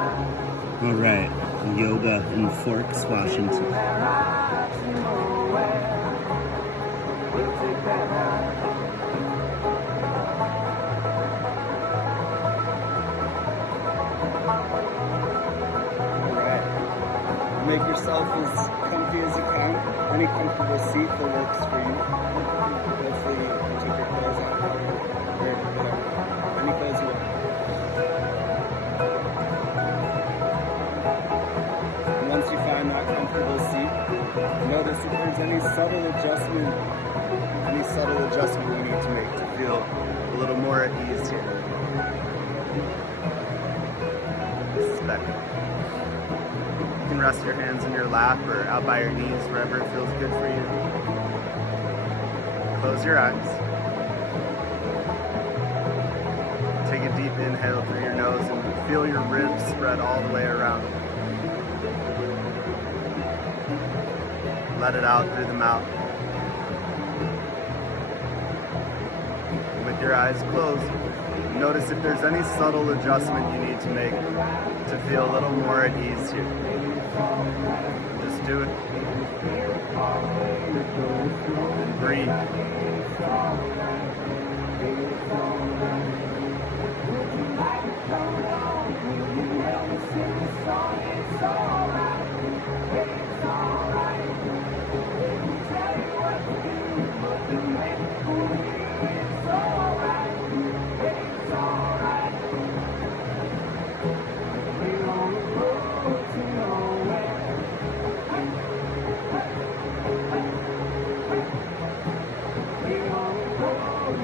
All right, yoga in Forks, Washington. Alright, make yourself as comfy as you can. Any comfortable seat that works for you. Hopefully you took your clothes off. Or whatever. Any clothes you want. And once you find that comfortable seat, notice if there's any subtle adjustment you need to make to feel a little more at ease here. Respect. You can rest your hands in your lap or out by your knees, wherever it feels good for you. Close your eyes. Take a deep inhale through your nose and feel your ribs spread all the way around. Let it out through the mouth. With your eyes closed, notice if there's any subtle adjustment you need to make to feel a little more at ease here. Just do it. And breathe.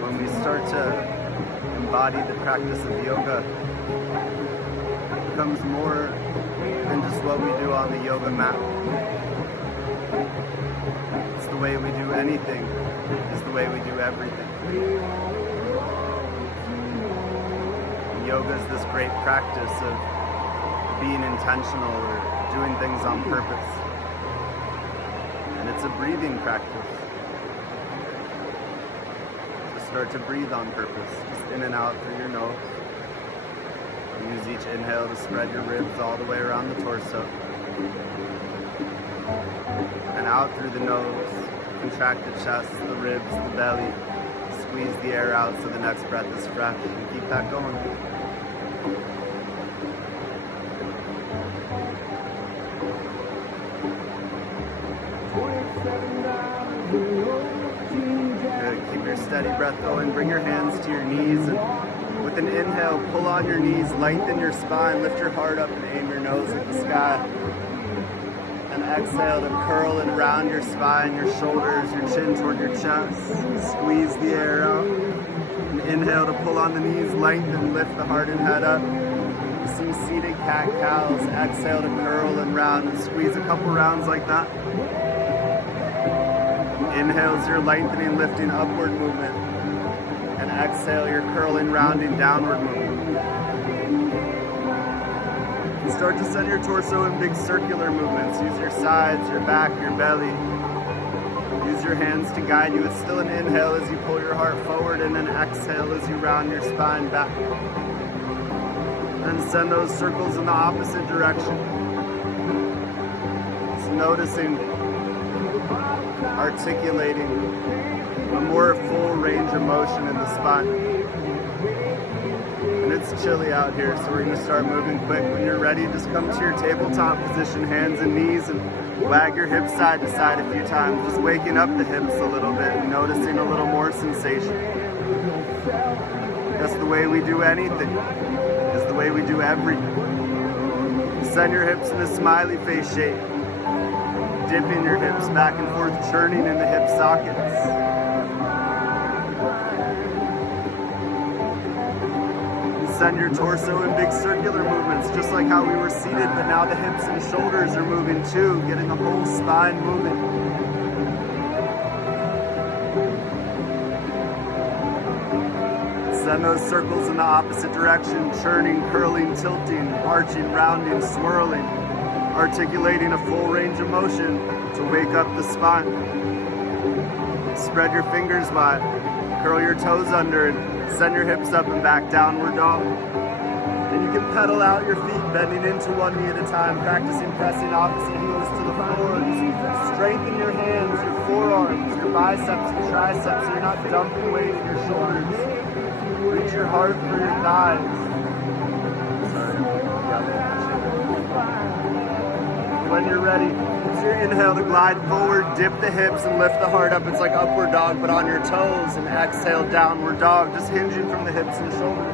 When we start to embody the practice of yoga, it becomes more than just what we do on the yoga mat. It's the way we do anything. It's the way we do everything. Yoga is this great practice of being intentional or doing things on purpose. And it's a breathing practice. Start to breathe on purpose, just in and out through your nose. Use each inhale to spread your ribs all the way around the torso. And out through the nose, contract the chest, the ribs, the belly. Squeeze the air out so the next breath is fresh. And keep that going. Good. Keep your steady breath going. Bring your hands to your knees, and with an inhale, pull on your knees, lengthen your spine, lift your heart up and aim your nose at the sky. And exhale to curl and round your spine, your shoulders, your chin toward your chest. Squeeze the air out. And inhale to pull on the knees, lengthen, lift the heart and head up. Some seated cat-cows. Exhale to curl and round and squeeze a couple rounds like that. Inhales, your lengthening, lifting, upward movement. And exhale, your curling, rounding, downward movement. And start to send your torso in big circular movements. Use your sides, your back, your belly. Use your hands to guide you. It's still an inhale as you pull your heart forward, and an exhale as you round your spine back. And send those circles in the opposite direction. Just noticing, articulating a more full range of motion in the spine. And it's chilly out here, so we're going to start moving quick. When you're ready, just come to your tabletop position, hands and knees, and wag your hips side to side a few times, just waking up the hips a little bit and noticing a little more sensation. That's the way we do anything. It's the way we do everything. Send your hips in a smiley face shape. Dipping your hips back and forth, churning in the hip sockets. Send your torso in big circular movements, just like how we were seated, but now the hips and shoulders are moving too, getting the whole spine moving. Send those circles in the opposite direction, churning, curling, tilting, arching, rounding, swirling, articulating a full range of motion to wake up the spine. Spread your fingers wide, curl your toes under, and send your hips up and back, downward dog. And you can pedal out your feet, bending into one knee at a time, practicing pressing opposite heels to the floor. Just strengthen your hands, your forearms, your biceps and triceps, so you're not dumping weight in your shoulders. Reach your heart for your thighs. When you're ready, use your inhale to glide forward, dip the hips and lift the heart up. It's like upward dog, but on your toes. And exhale, downward dog, just hinging from the hips and shoulders.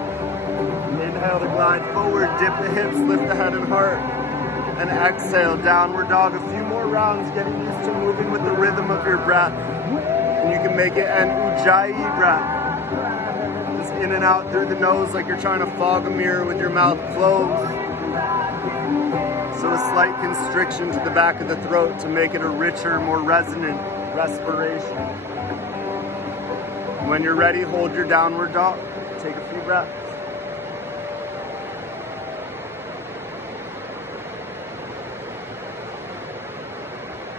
Inhale to glide forward, dip the hips, lift the head and heart. And exhale, downward dog. A few more rounds, getting used to moving with the rhythm of your breath. And you can make it an ujjayi breath. Just in and out through the nose like you're trying to fog a mirror with your mouth closed. So a slight constriction to the back of the throat to make it a richer, more resonant respiration. When you're ready, hold your downward dog. Take a few breaths.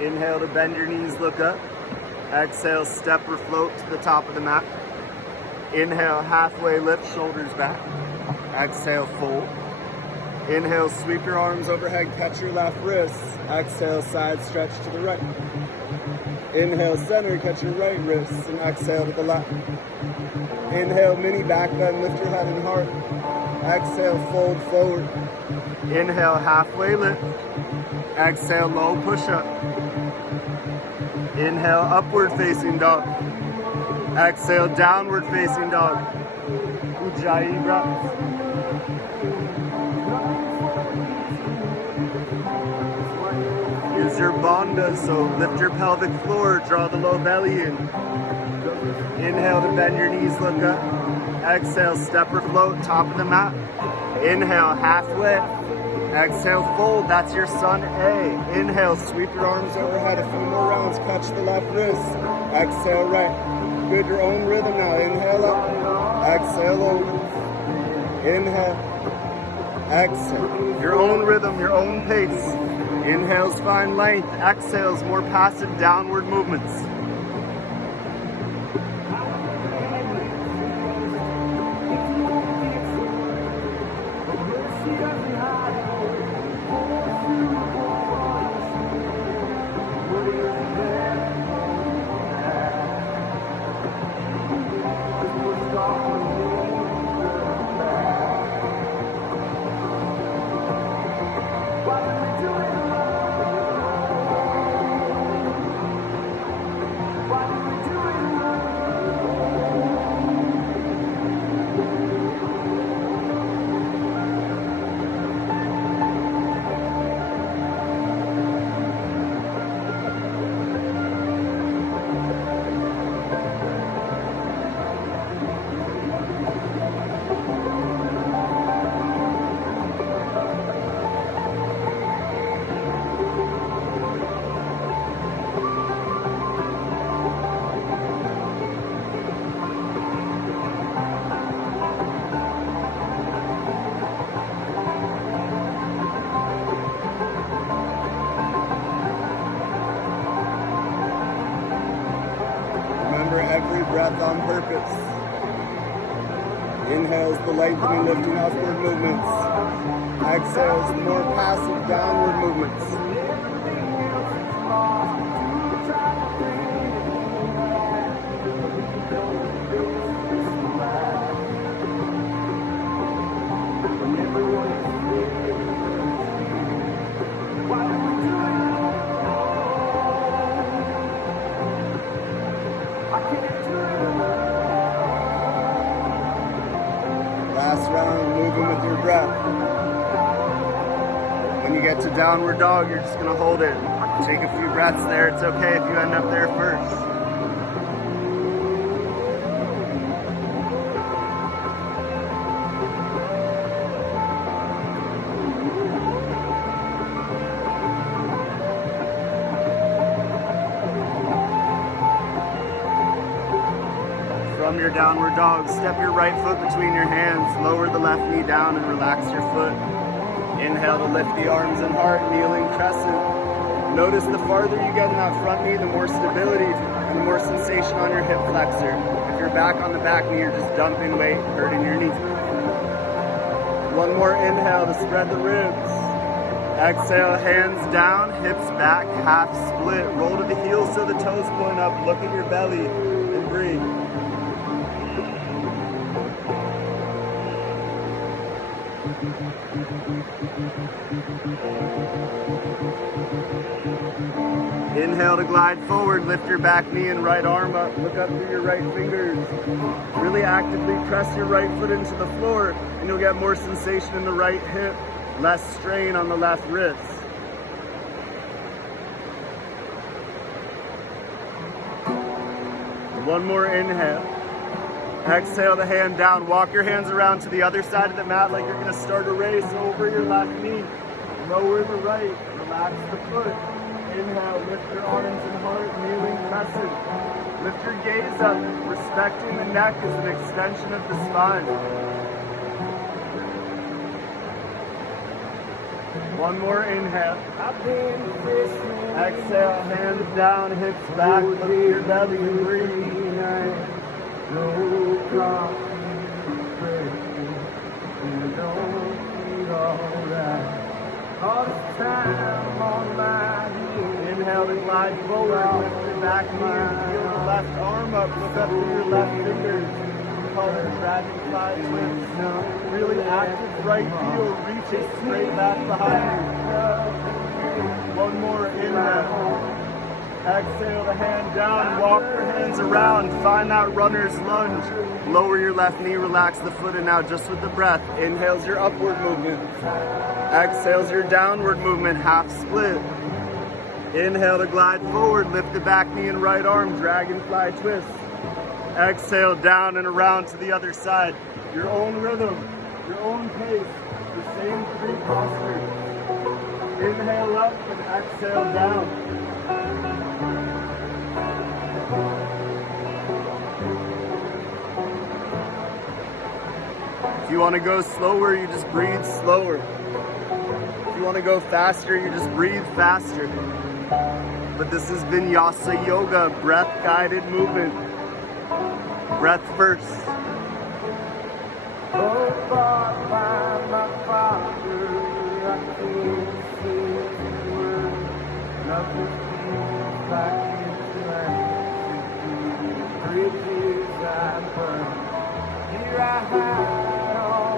Inhale to bend your knees, look up. Exhale, step or float to the top of the mat. Inhale, halfway lift, shoulders back. Exhale, fold. Inhale, sweep your arms overhead, catch your left wrist. Exhale, side stretch to the right. Inhale, center, catch your right wrist, and exhale to the left. Inhale, mini back bend, lift your head and heart. Exhale, fold forward. Inhale, halfway lift. Exhale, low push-up. Inhale, upward facing dog. Exhale, downward facing dog. Ujjayi breath. Use your bandha, so lift your pelvic floor, draw the low belly in. Inhale to bend your knees, look up. Exhale, step or float, top of the mat. Inhale, halfway. Exhale, fold, that's your sun A. Inhale, sweep your arms overhead, a few more rounds, catch the left wrist. Exhale, right. Good, your own rhythm now. Inhale up, exhale over. Inhale, exhale. Your own rhythm, your own pace. Inhales find length, exhales more passive downward movements. Every breath on purpose. Inhales the lengthening, lifting upward movements. Exhales the more passive downward movements. Last round, moving with your breath. When you get to downward dog, you're just gonna hold it. Take a few breaths there. It's okay if you end up there first. From your downward dog, step your right foot between your hands, lower the left knee down and relax your foot. Inhale to lift the arms and heart, kneeling crescent. Notice the farther you get in that front knee, the more stability and the more sensation on your hip flexor. If you're back on the back knee, you're just dumping weight, hurting your knee. One more inhale to spread the ribs. Exhale, hands down, hips back, half split. Roll to the heels so the toes point up. Look at your belly and breathe. Inhale to glide forward, lift your back knee and right arm up, look up through your right fingers. Really actively press your right foot into the floor and you'll get more sensation in the right hip, less strain on the left wrist. One more inhale. Exhale the hand down, walk your hands around to the other side of the mat like you're gonna start a race over your left knee. Lower the right, relax the foot. Inhale, lift your arms and heart, kneeling crescent. Lift your gaze up, respecting the neck as an extension of the spine. One more inhale. Exhale, hands down, hips back, lift your belly and breathe. Inhale to glide forward, lift your back knee and feel the left arm up, look up through your left fingers. Call it dragonfly twist. Really active right heel, reaching straight back behind you. One more inhale. Exhale the hand down, walk your hands around, find that runner's lunge. Lower your left knee, relax the foot, and now just with the breath, inhales your upward movement. Exhales your downward movement, half split. Inhale to glide forward, lift the back knee and right arm, dragonfly twist. Exhale down and around to the other side. Your own rhythm, your own pace, the same three postures. Inhale up and exhale down. If you want to go slower, you just breathe slower. If you want to go faster, you just breathe faster. But this is Vinyasa Yoga, breath-guided movement. Breath first.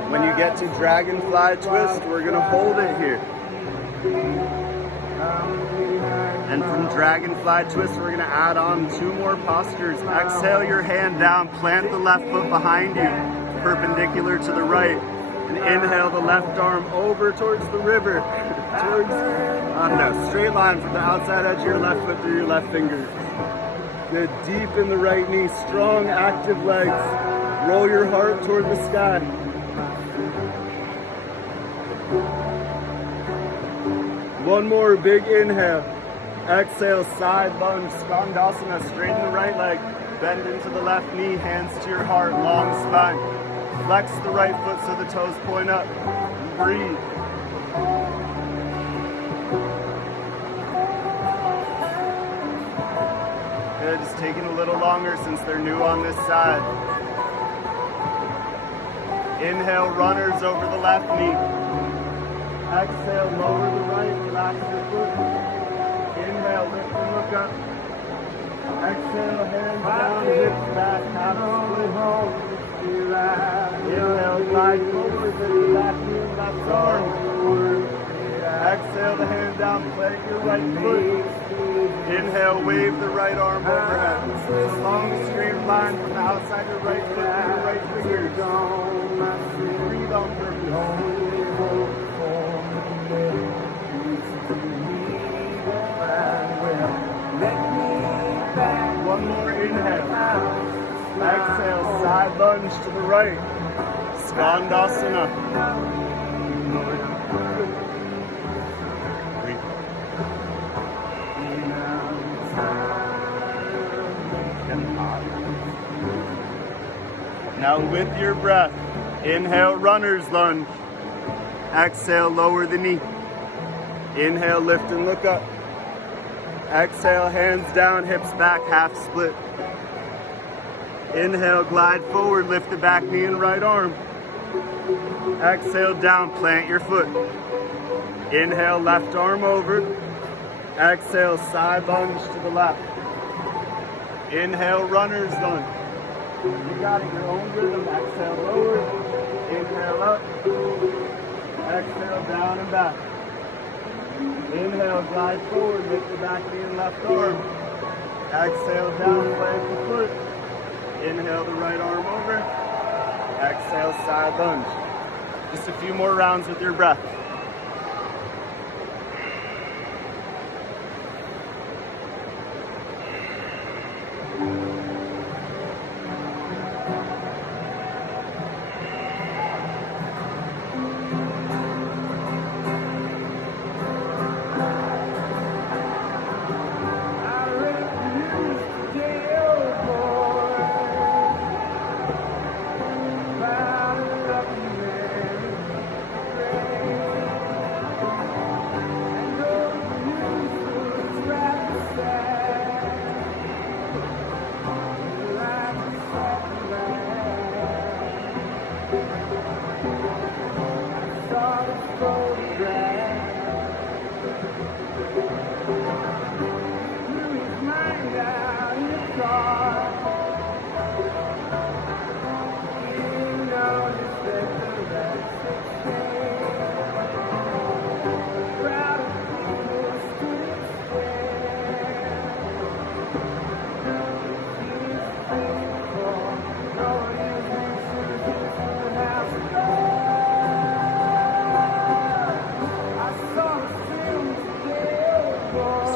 When you get to dragonfly twist, we're gonna hold it here. And from dragonfly twist, we're gonna add on 2 more postures. Exhale your hand down, plant the left foot behind you, perpendicular to the right. And inhale the left arm over towards the river. Straight line from the outside edge of your left foot through your left fingers. Good, deep in the right knee, strong, active legs. Roll your heart toward the sky. One more big inhale. Exhale, side lunge, Skandasana. Straighten the right leg, bend into the left knee, hands to your heart, long spine. Flex the right foot so the toes point up. Breathe. Good, just taking a little longer since they're new on this side. Inhale, runners over the left knee. Exhale, lower the right, relax your foot. Inhale, lift and look up. Exhale, hands down, hips back, half split. Inhale, glide forward, lift the back knee and left arm. Exhale, the hand down, plant your right foot. Inhale, wave the right arm overhead. A long straight line from the outside of your right foot to your right fingers. Breathe on purpose. One more inhale. Exhale, side lunge to the right. Skandasana. Now with your breath, inhale, runner's lunge. Exhale, lower the knee. Inhale, lift and look up. Exhale, hands down, hips back, half split. Inhale, glide forward, lift the back knee and right arm. Exhale down, plant your foot. Inhale, left arm over. Exhale, side lunge to the left. Inhale, runner's lunge. You got it, your own rhythm. Exhale, lower. Inhale, up. Exhale, down and back. Inhale, glide forward, lift the back knee and left arm. Exhale, down, plant the foot. Inhale, the right arm over. Exhale, side lunge. Just a few more rounds with your breath.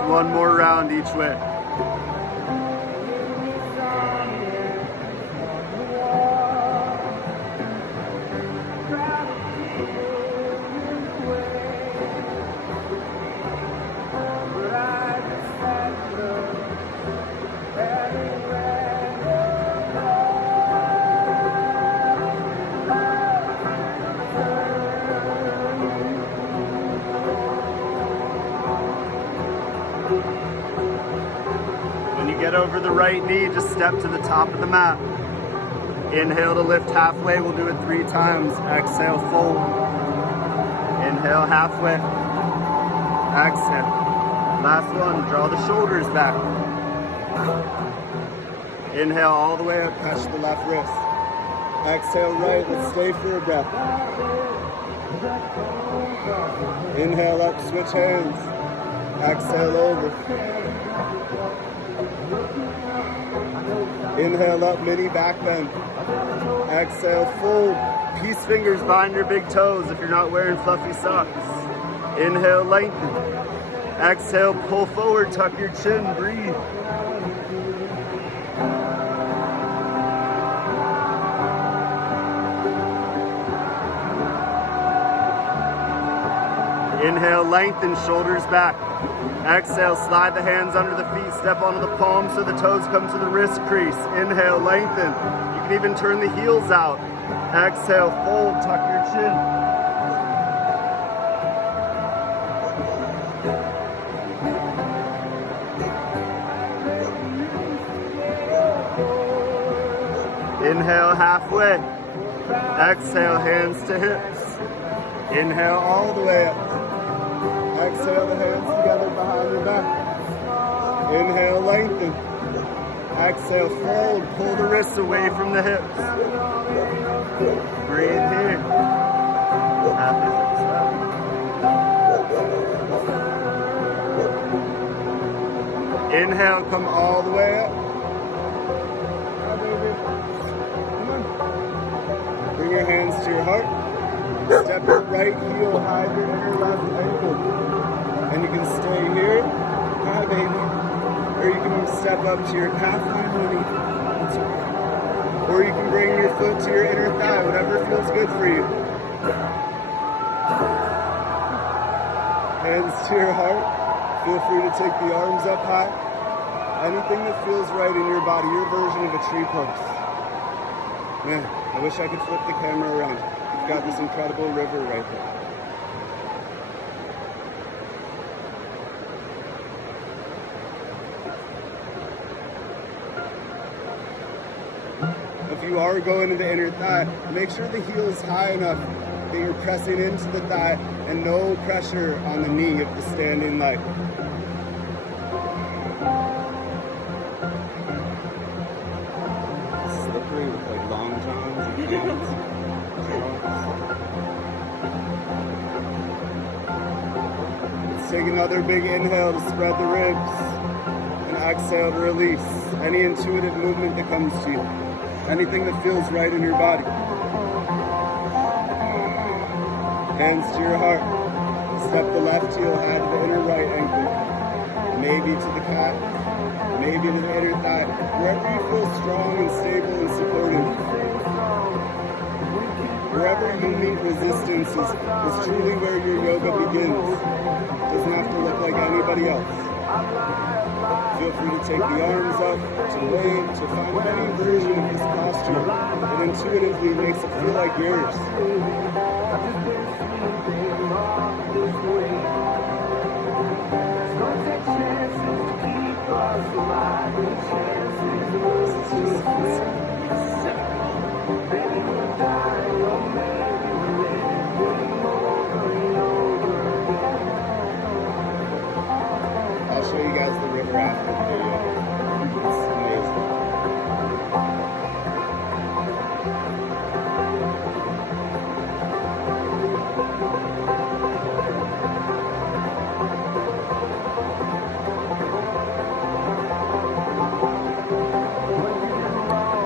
One more round each way. Get over the right knee, just step to the top of the mat. Inhale to lift halfway, we'll do it 3 times. Exhale, fold. Inhale, halfway. Exhale. Last one, draw the shoulders back. Inhale all the way up, touch the left wrist. Exhale, right, let's stay for a breath. Inhale up, switch hands. Exhale over. Inhale up, mini back bend. Exhale, fold. Peace fingers behind your big toes if you're not wearing fluffy socks. Inhale, lengthen. Exhale, pull forward, tuck your chin, breathe. Inhale, lengthen, shoulders back. Exhale, slide the hands under the feet, step onto the palms so the toes come to the wrist crease. Inhale, lengthen. You can even turn the heels out. Exhale, fold, tuck your chin. Inhale, halfway. Exhale, hands to hips. Inhale all the way up. Exhale the hands together behind your back. Inhale, lengthen. Exhale, fold. Pull the wrists away from the hips. Breathe here. Happy Inhale, come all the way up. Bring your hands to your heart. Step your right heel, hide your inner left ankle. And you can stay here, hi baby. Or you can step up to your calf, my honey. Or you can bring your foot to your inner thigh, whatever feels good for you. Hands to your heart. Feel free to take the arms up high. Anything that feels right in your body, your version of a tree pose. Man, I wish I could flip the camera around. You've got this incredible river right there. If you are going into the inner thigh, make sure the heel is high enough that you're pressing into the thigh and no pressure on the knee of the standing leg. Slippery with like long johns and pants. Let's take another big inhale to spread the ribs and exhale to release any intuitive movement that comes to you, anything that feels right in your body. Hands to your heart. Step the left heel high to the inner right ankle, maybe to the calf, maybe to the inner thigh, wherever you feel strong and stable and supported. Wherever you meet resistance is truly where your yoga begins. It doesn't have to look like anybody else. Feel free to take the arms up, to wave, to find any version of this posture that intuitively makes it feel like yours. I'll show you guys the river after the video. It's amazing.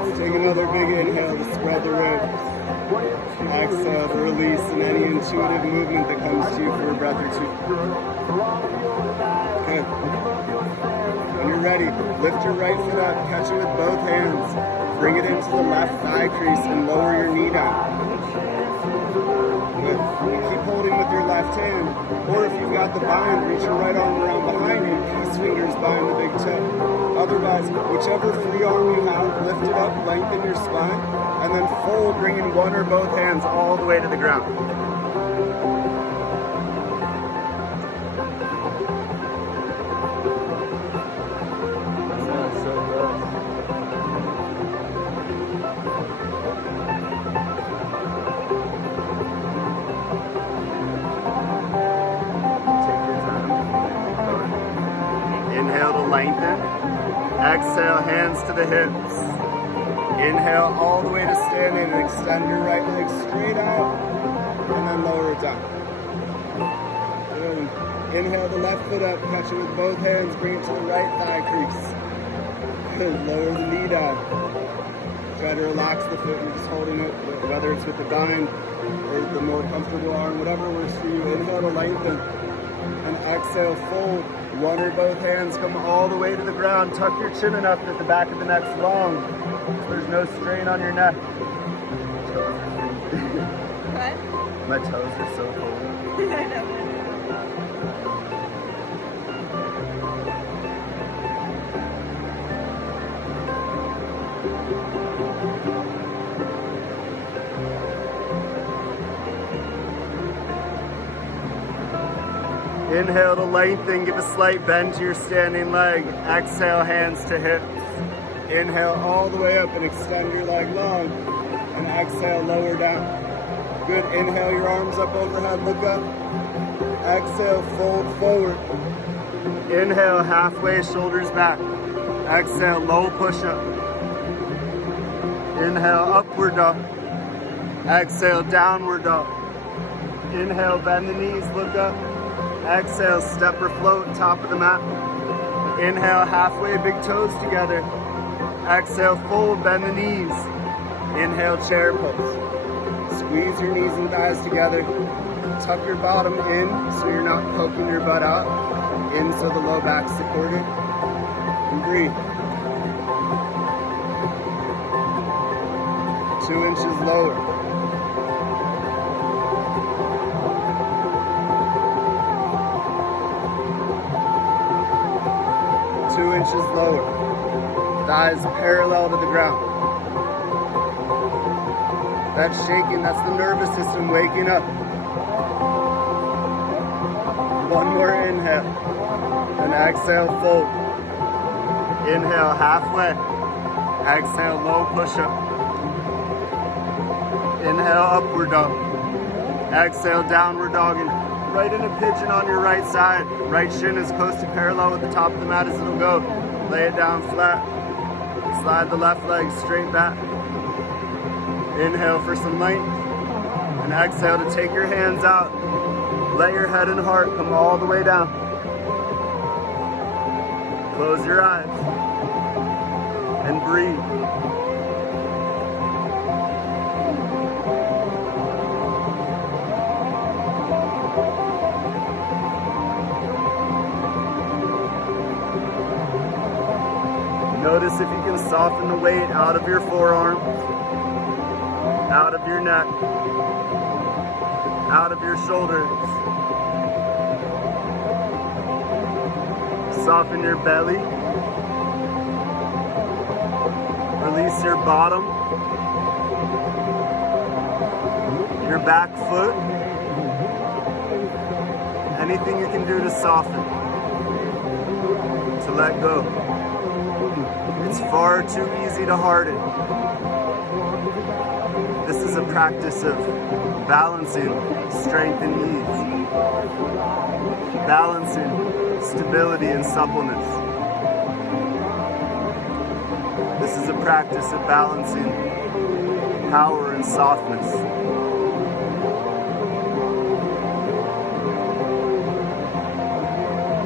Let's take another big inhale to spread the ribs. Exhale to release in any intuitive movement that comes to you for a breath or two. Good. When you're ready, lift your right foot up, catch it with both hands, bring it into the left thigh crease and lower your knee down. Good. Keep holding with your left hand, or if you've got the bind, reach your right arm around behind you, peace fingers bind the big toe. Otherwise, whichever free arm you have, lift it up, lengthen your spine, and then fold, bringing one or both hands all the way to the ground. Inhale to lengthen. Exhale, hands to the hips. Inhale all the way to standing and extend your right leg straight out and then lower it down. Good. Inhale the left foot up, catch it with both hands, bring it to the right thigh crease. Good. Lower the knee down. Try to relax the foot and just holding it, whether it's with the bind or the more comfortable arm, whatever works for you. Inhale to lengthen and exhale, fold. One or both hands come all the way to the ground. Tuck your chin enough that the back of the neck's long. There's no strain on your neck. What? My toes are so cold. I know. Inhale to lengthen, give a slight bend to your standing leg. Exhale, hands to hips. Inhale all the way up and extend your leg long. And exhale, lower down. Good. Inhale your arms up overhead, look up. Exhale, fold forward. Inhale, halfway, shoulders back. Exhale, low push-up. Inhale, upward dog. Exhale, downward dog. Inhale, bend the knees, look up. Exhale, step or float, top of the mat. Inhale, halfway, big toes together. Exhale, fold, bend the knees. Inhale, chair pose. Squeeze your knees and thighs together. Tuck your bottom in so you're not poking your butt out. In so the low back's supported. And breathe. 2 inches lower. Lower. Thighs parallel to the ground. That's shaking, that's the nervous system waking up. One more inhale. And exhale, fold. Inhale, halfway. Exhale, low push-up. Inhale, upward dog. Exhale, downward dog. And right in a pigeon on your right side. Right shin is close to parallel with the top of the mat as it'll go. Lay it down flat. Slide the left leg straight back. Inhale for some length. And exhale to take your hands out. Let your head and heart come all the way down. Close your eyes. And breathe. Notice if you can soften the weight out of your forearms, out of your neck, out of your shoulders. Soften your belly. Release your bottom, your back foot. Anything you can do to soften, to let go. It's far too easy to harden. This is a practice of balancing strength and ease, balancing stability and suppleness. This is a practice of balancing power and softness.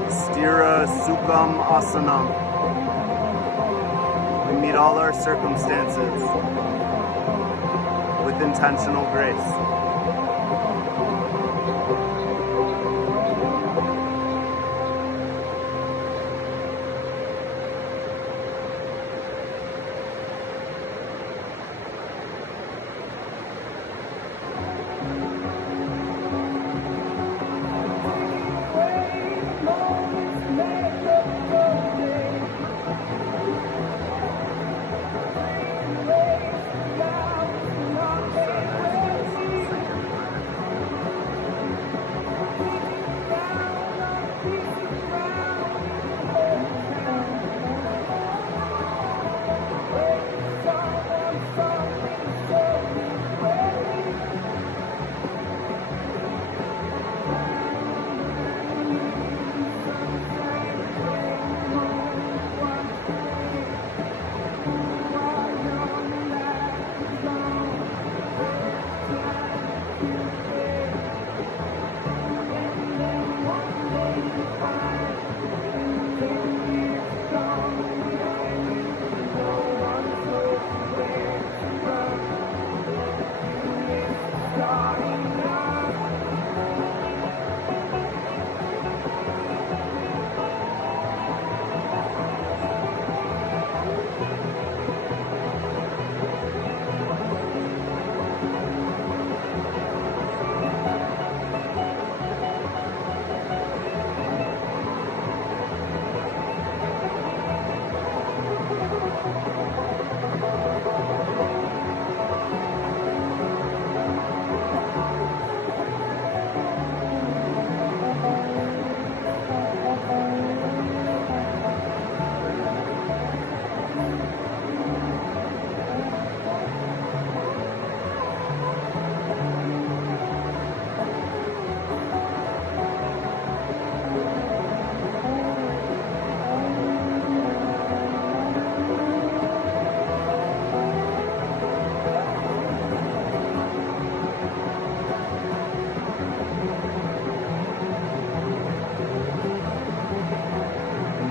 Sthira Sukham Asanam. We meet all our circumstances with intentional grace.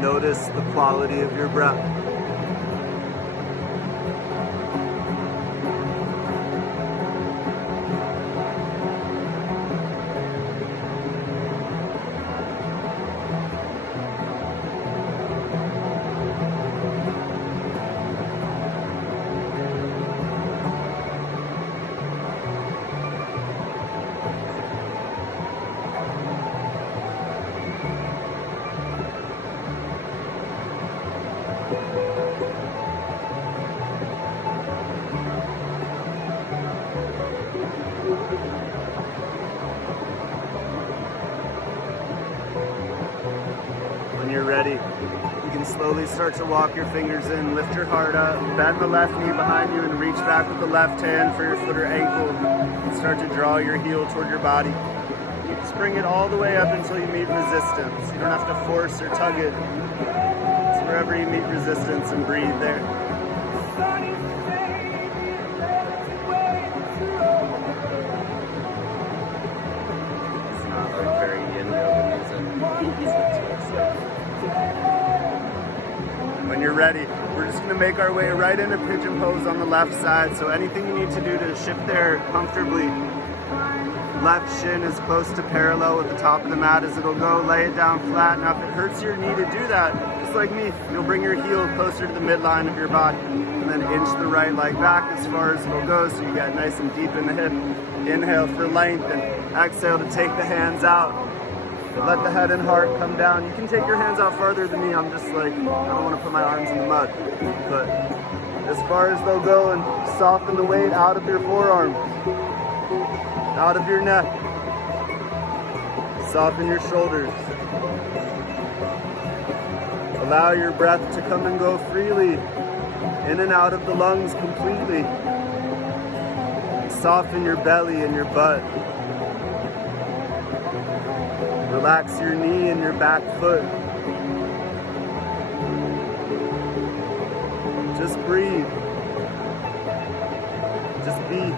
Notice the quality of your breath. ready, you can slowly start to walk your fingers in, lift your heart up, bend the left knee behind you and reach back with the left hand for your foot or ankle, and start to draw your heel toward your body. Just bring it all the way up until you meet resistance. You don't have to force or tug it. It's wherever you meet resistance, and breathe there. It's not like very yin yoga music. When you're ready, we're just going to make our way right into pigeon pose on the left side. So anything you need to do to shift there comfortably. Left shin is close to parallel with the top of the mat as it'll go. Lay it down flat. Now if it hurts your knee to do that, just like me, you'll bring your heel closer to the midline of your body and then inch the right leg back as far as it'll go so you get nice and deep in the hip. Inhale for length and exhale to take the hands out. Let the head and heart come down. You can take your hands out farther than me. I'm just like, I don't want to put my arms in the mud. But as far as they'll go, and soften the weight out of your forearms, out of your neck. Soften your shoulders. Allow your breath to come and go freely, in and out of the lungs completely. Soften your belly and your butt. Relax your knee and your back foot. Just breathe. Just be.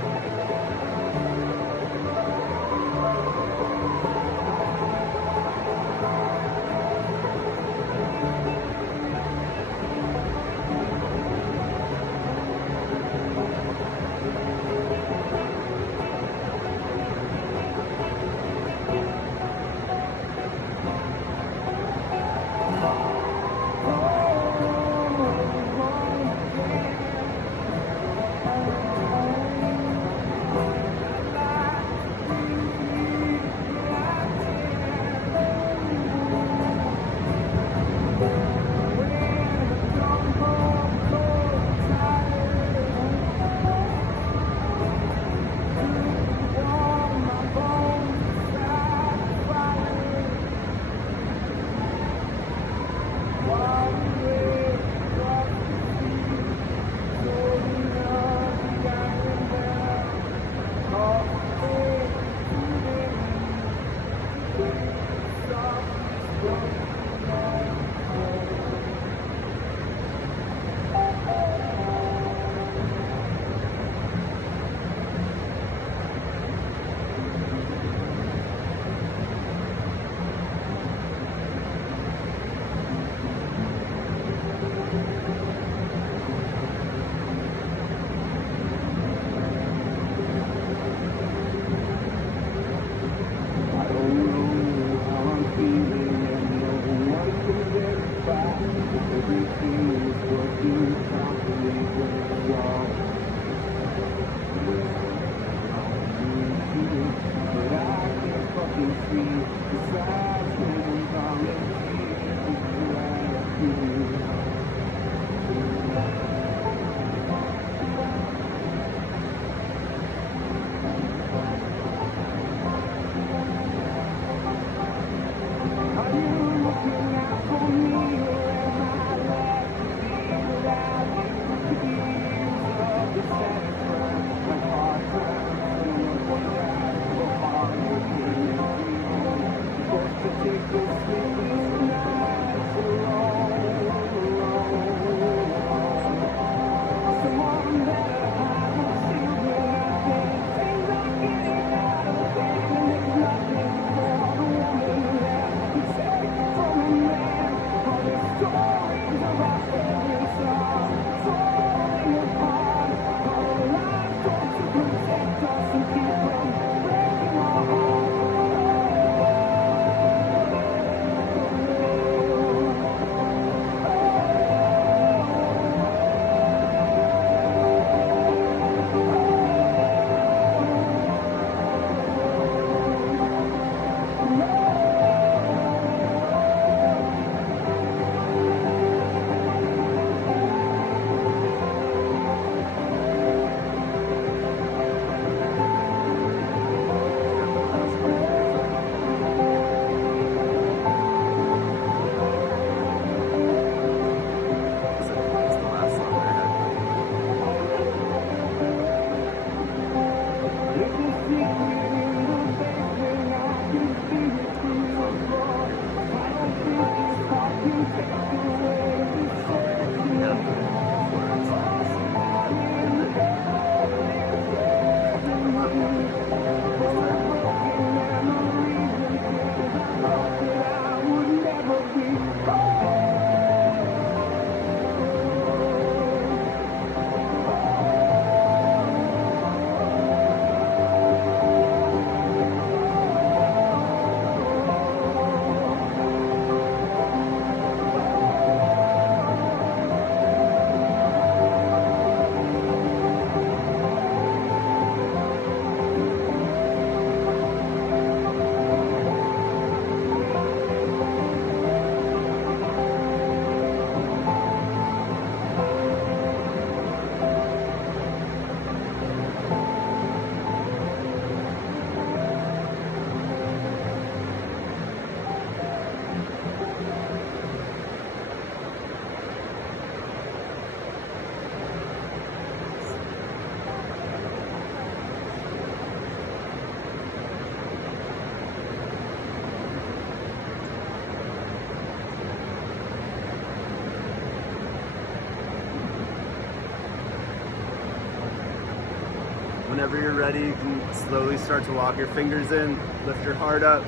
Whenever you're ready, you can slowly start to walk your fingers in, lift your heart up,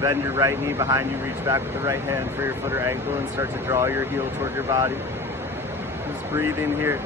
bend your right knee behind you, reach back with the right hand for your foot or ankle, and start to draw your heel toward your body. Just breathe in here.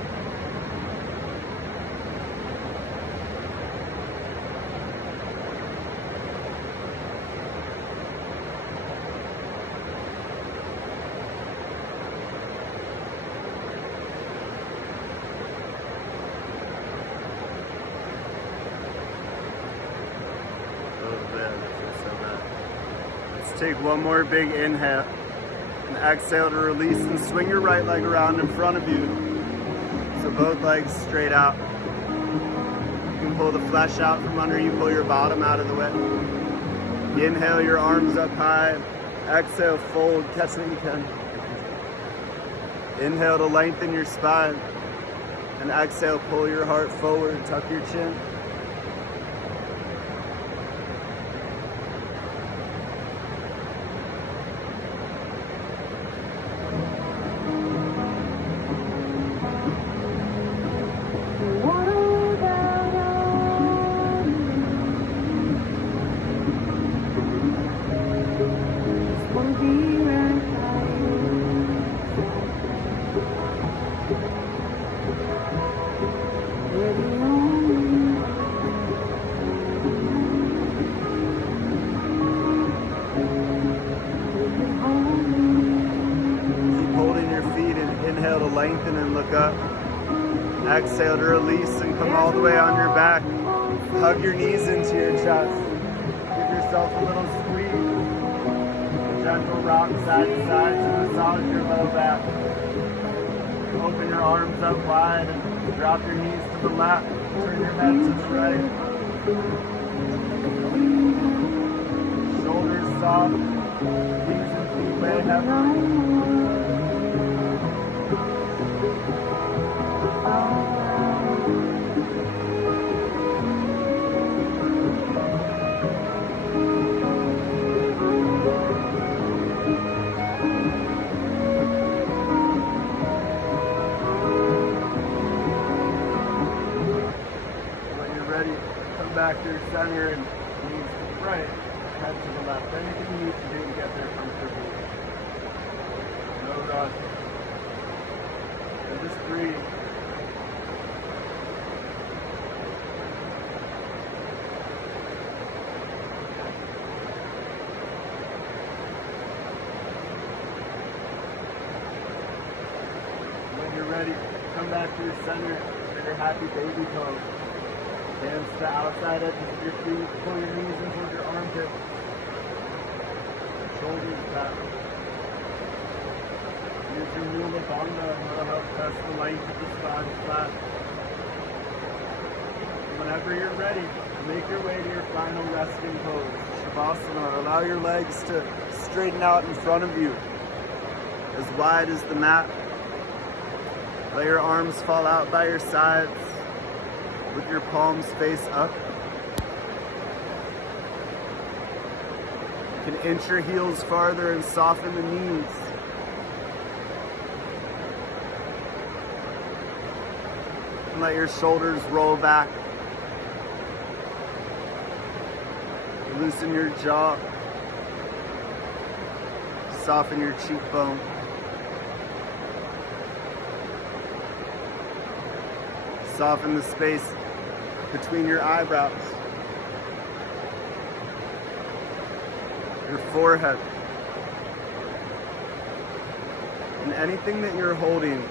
Let's take one more big inhale and exhale to release and swing your right leg around in front of you. So both legs straight out. You can pull the flesh out from under you, pull your bottom out of the way. Inhale, your arms up high. Exhale, fold, catch what you can. Inhale to lengthen your spine. And exhale, pull your heart forward, tuck your chin. Inhale to lengthen and look up. Exhale to release and come all the way on your back. Hug your knees into your chest. Give yourself a little squeeze. A gentle rock side to side to massage your low back. Open your arms up wide and drop your knees to the left. Turn your head to the right. Shoulders soft. Knees and feet way heavy. Come back to your center and knees to the right, head to the left. Anything you need to do to get there comfortably. No rush. And just breathe. When you're ready, come back to your center for your happy baby pose. Hands to the outside edges of your feet. Pull your knees in towards your armpits. Shoulders back. Use your mula bandha and that'll help press the length of the spine flat. Whenever you're ready, make your way to your final resting pose. Shavasana. Allow your legs to straighten out in front of you, as wide as the mat. Let your arms fall out by your sides, with your palms face up. You can inch your heels farther and soften the knees. And let your shoulders roll back. Loosen your jaw. Soften your cheekbone. Soften the space between your eyebrows, your forehead, and anything that you're holding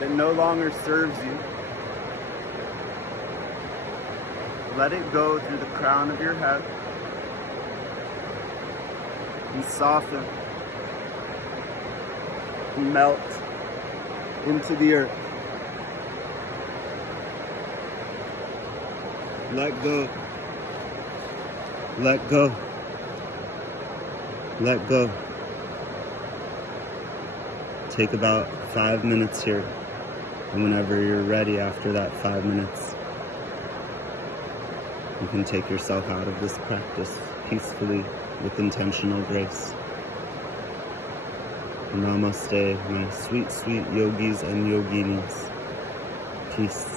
that no longer serves you. Let it go through the crown of your head and soften and melt into the earth. Let go. Let go. Let go. Take about 5 minutes here. And whenever you're ready after that 5 minutes, you can take yourself out of this practice peacefully with intentional grace. Namaste, my sweet, sweet yogis and yoginis. Peace.